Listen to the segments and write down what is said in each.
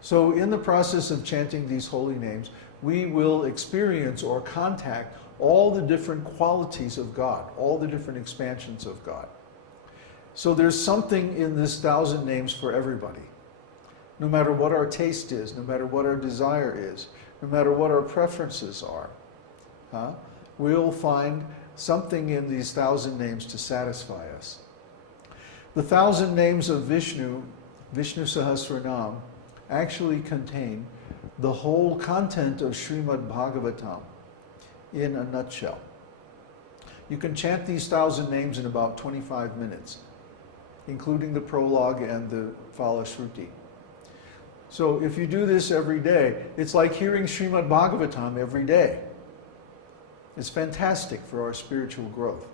So in the process of chanting these holy names, we will experience or contact all the different qualities of God, all the different expansions of God. So there's something in this 1,000 names for everybody. No matter what our taste is, no matter what our desire is, no matter what our preferences are, we'll find something in these 1,000 names to satisfy us. The 1,000 names of Vishnu, Viṣṇusahasranāma, actually contain the whole content of Srimad Bhagavatam in a nutshell. You can chant these 1,000 names in about 25 minutes, including the prologue and the Falashruti. So if you do this every day, it's like hearing Srimad Bhagavatam every day. It's fantastic for our spiritual growth.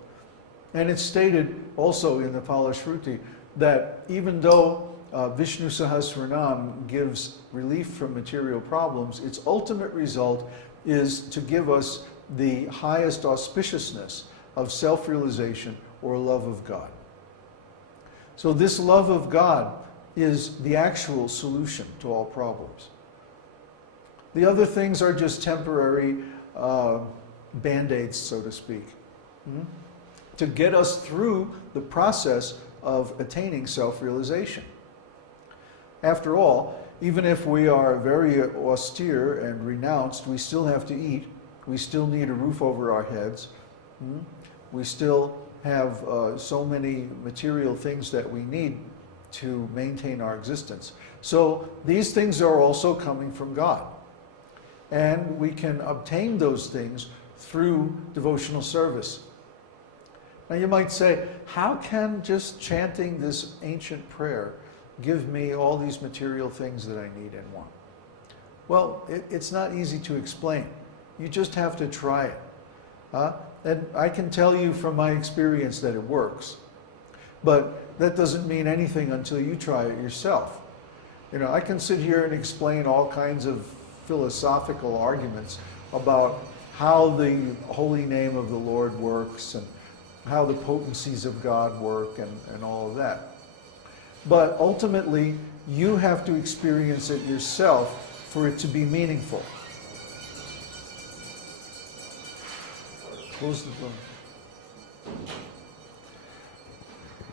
And it's stated also in the Falashruti that even though Viṣṇusahasranāma gives relief from material problems, its ultimate result is to give us the highest auspiciousness of self-realization or love of God. So this love of God is the actual solution to all problems. The other things are just temporary band-aids, so to speak, to get us through the process of attaining self-realization. After all, even if we are very austere and renounced, we still have to eat. We still need a roof over our heads. We still have so many material things that we need to maintain our existence. So these things are also coming from God. And we can obtain those things through devotional service. Now you might say, how can just chanting this ancient prayer give me all these material things that I need and want? Well, it's not easy to explain. You just have to try it. And I can tell you from my experience that it works. But that doesn't mean anything until you try it yourself. You know, I can sit here and explain all kinds of philosophical arguments about how the holy name of the Lord works and how the potencies of God work and all of that. But ultimately, you have to experience it yourself for it to be meaningful. Close the door.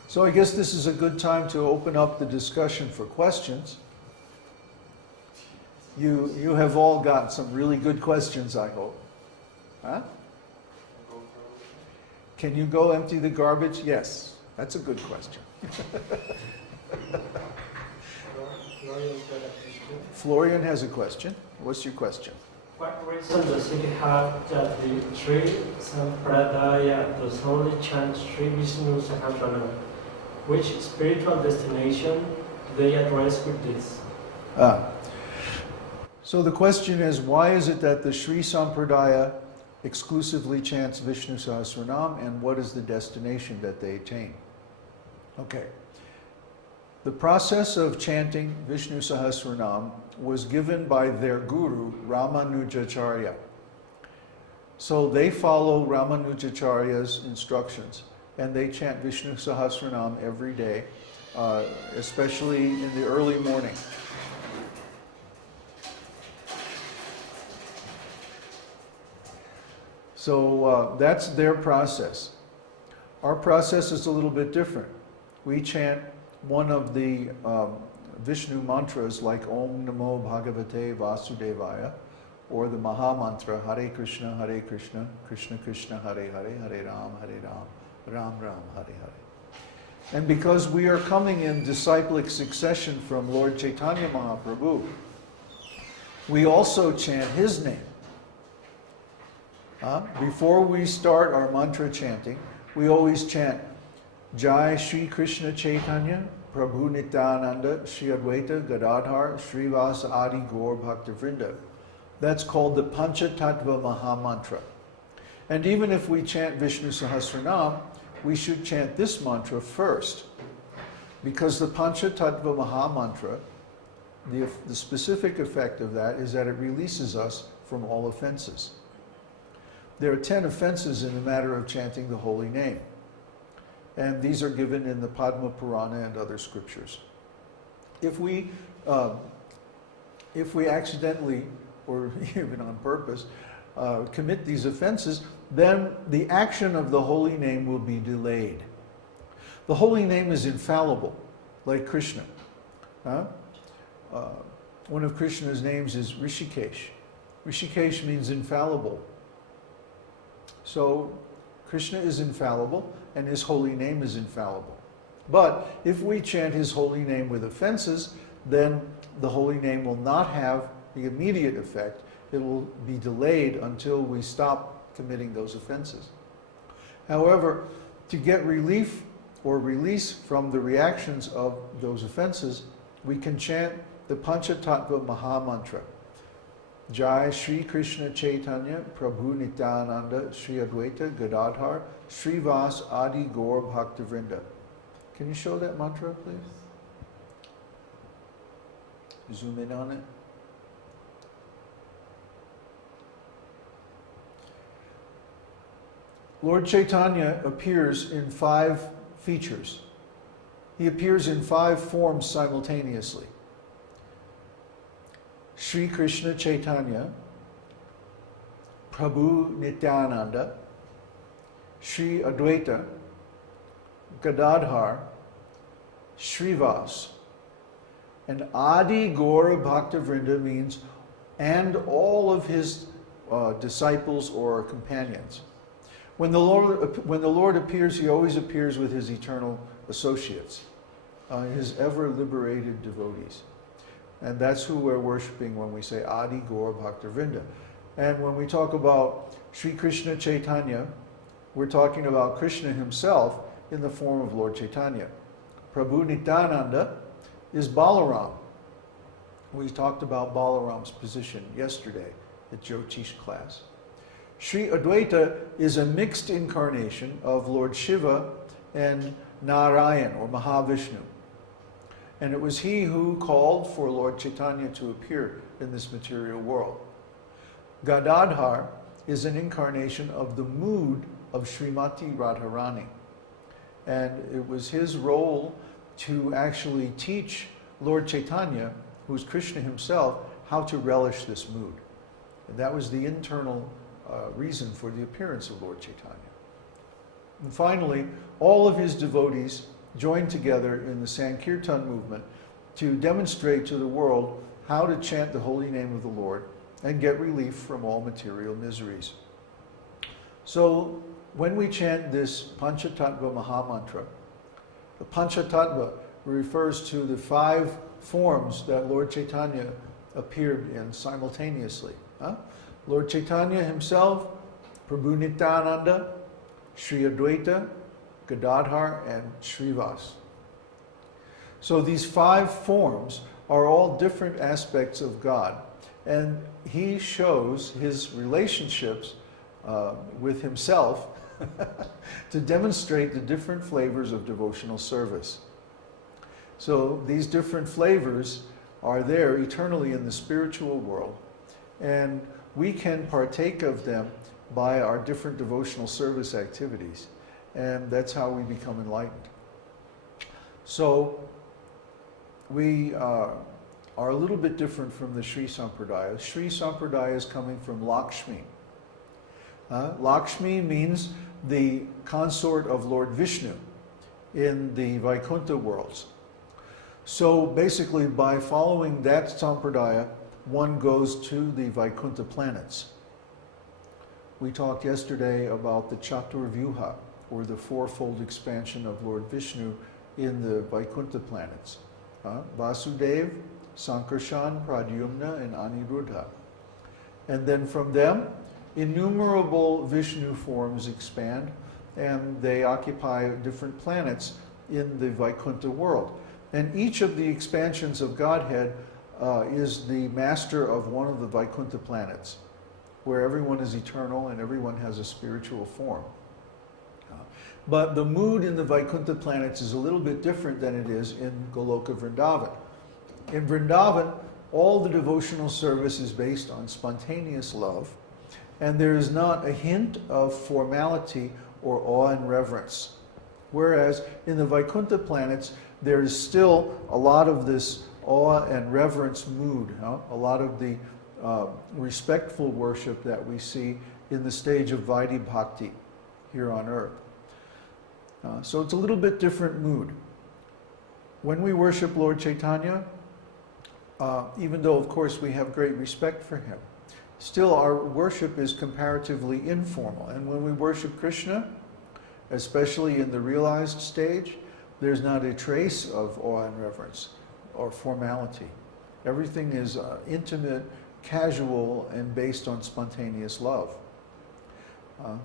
So I guess this is a good time to open up the discussion for questions. You have all got some really good questions, I hope. Huh? Can you go empty the garbage? Yes, that's a good question. Florian has a question. What's your question? What reason does it have that the three Sampradaya does only chant Śrī Viṣṇusahasranāma? Which spiritual destination do they address with this? So the question is, why is it that the Śrī Sampradaya exclusively chants Viṣṇusahasranāma, and what is the destination that they attain? Okay. The process of chanting Viṣṇusahasranāma was given by their guru, Ramanujacharya. So they follow Ramanujacharya's instructions, and they chant Viṣṇusahasranāma every day, especially in the early morning. So that's their process. Our process is a little bit different. We chant one of the Vishnu mantras like Om Namo Bhagavate Vasudevaya, or the Maha Mantra Hare Krishna, Krishna Krishna, Hare Hare, Hare Ram, Ram Ram, Hare Hare. And because we are coming in disciplic succession from Lord Chaitanya Mahaprabhu, we also chant his name. Before we start our mantra chanting, we always chant Jai Shri Krishna Chaitanya, Prabhu Nityananda, Shri Advaita Gadadhar, Srivasa Adi Gaur Bhaktavrinda. That's called the Panchatattva Maha Mantra. And even if we chant Viṣṇusahasranāma, we should chant this mantra first, because the Panchatattva Maha Mantra, the specific effect of that is that it releases us from all offenses. There are 10 offenses in the matter of chanting the holy name. And these are given in the Padma Purana and other scriptures. If we if we accidentally, or even on purpose, commit these offenses, then the action of the holy name will be delayed. The holy name is infallible, like Krishna. One of Krishna's names is Rishikesh. Rishikesh means infallible. So Krishna is infallible and his holy name is infallible. But if we chant his holy name with offenses, then the holy name will not have the immediate effect. It will be delayed until we stop committing those offenses. However, to get relief or release from the reactions of those offenses, we can chant the Panchatattva Mahamantra. Jai Shri Krishna Chaitanya Prabhu Nityananda Shri Advaita Gadadhar Srivas Adi Gaur Bhaktavrinda. Can you show that mantra, please? Zoom in on it. Lord Chaitanya appears in 5 features. He appears in 5 forms simultaneously. Shri Krishna Chaitanya, Prabhu Nityananda, Shri Advaita, Gadadhar, Srivas. And Adi Gaura Bhaktavrinda means and all of his disciples or companions. When the Lord appears, he always appears with his eternal associates, his ever-liberated devotees. And that's who we're worshiping when we say Adi Gaura Bhaktavrinda. And when we talk about Sri Krishna Chaitanya, we're talking about Krishna himself in the form of Lord Chaitanya. Prabhu Nityananda is Balaram. We talked about Balaram's position yesterday at Jyotish class. Sri Advaita is a mixed incarnation of Lord Shiva and Narayan or Mahavishnu. And it was he who called for Lord Chaitanya to appear in this material world. Gadadhar is an incarnation of the mood of Srimati Radharani. And it was his role to actually teach Lord Chaitanya, who's Krishna himself, how to relish this mood. And that was the internal reason for the appearance of Lord Chaitanya. And finally, all of his devotees joined together in the Sankirtan movement to demonstrate to the world how to chant the holy name of the Lord and get relief from all material miseries. So when we chant this Panchatattva Mahamantra, the Panchatattva refers to the 5 forms that Lord Chaitanya appeared in simultaneously. Lord Chaitanya himself, Prabhu Nityananda, Sri Advaita, Gadadhar, and Srivas. So these 5 forms are all different aspects of God, and he shows his relationships with himself to demonstrate the different flavors of devotional service. So these different flavors are there eternally in the spiritual world, and we can partake of them by our different devotional service activities, and that's how we become enlightened. So we are a little bit different from the Sri Sampradaya. Sri Sampradaya is coming from Lakshmi. Lakshmi means the consort of Lord Vishnu in the Vaikuntha worlds. So basically, by following that Sampradaya, one goes to the Vaikuntha planets. We talked yesterday about the Chaturvyuha, or the 4-fold expansion of Lord Vishnu in the Vaikuntha planets. Vasudeva, Sankarshan, Pradyumna, and Aniruddha. And then from them, innumerable Vishnu forms expand, and they occupy different planets in the Vaikuntha world. And each of the expansions of Godhead is the master of one of the Vaikuntha planets, where everyone is eternal and everyone has a spiritual form. But the mood in the Vaikuntha planets is a little bit different than it is in Goloka Vrindavan. In Vrindavan, all the devotional service is based on spontaneous love, and there is not a hint of formality or awe and reverence. Whereas in the Vaikuntha planets, there is still a lot of this awe and reverence mood, a lot of the respectful worship that we see in the stage of Vaidhi Bhakti here on earth. So it's a little bit different mood. When we worship Lord Chaitanya, even though of course we have great respect for him, still our worship is comparatively informal. And when we worship Krishna, especially in the realized stage, there's not a trace of awe and reverence or formality. Everything is intimate, casual, and based on spontaneous love.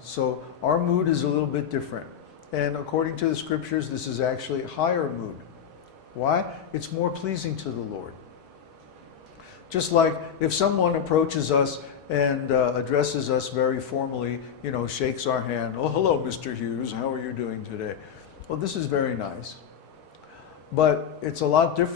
So our mood is a little bit different. And according to the scriptures, this is actually a higher mood. Why? It's more pleasing to the Lord. Just like if someone approaches us and addresses us very formally, shakes our hand, "Oh, hello, Mr. Hughes, how are you doing today?" Well, this is very nice. But it's a lot different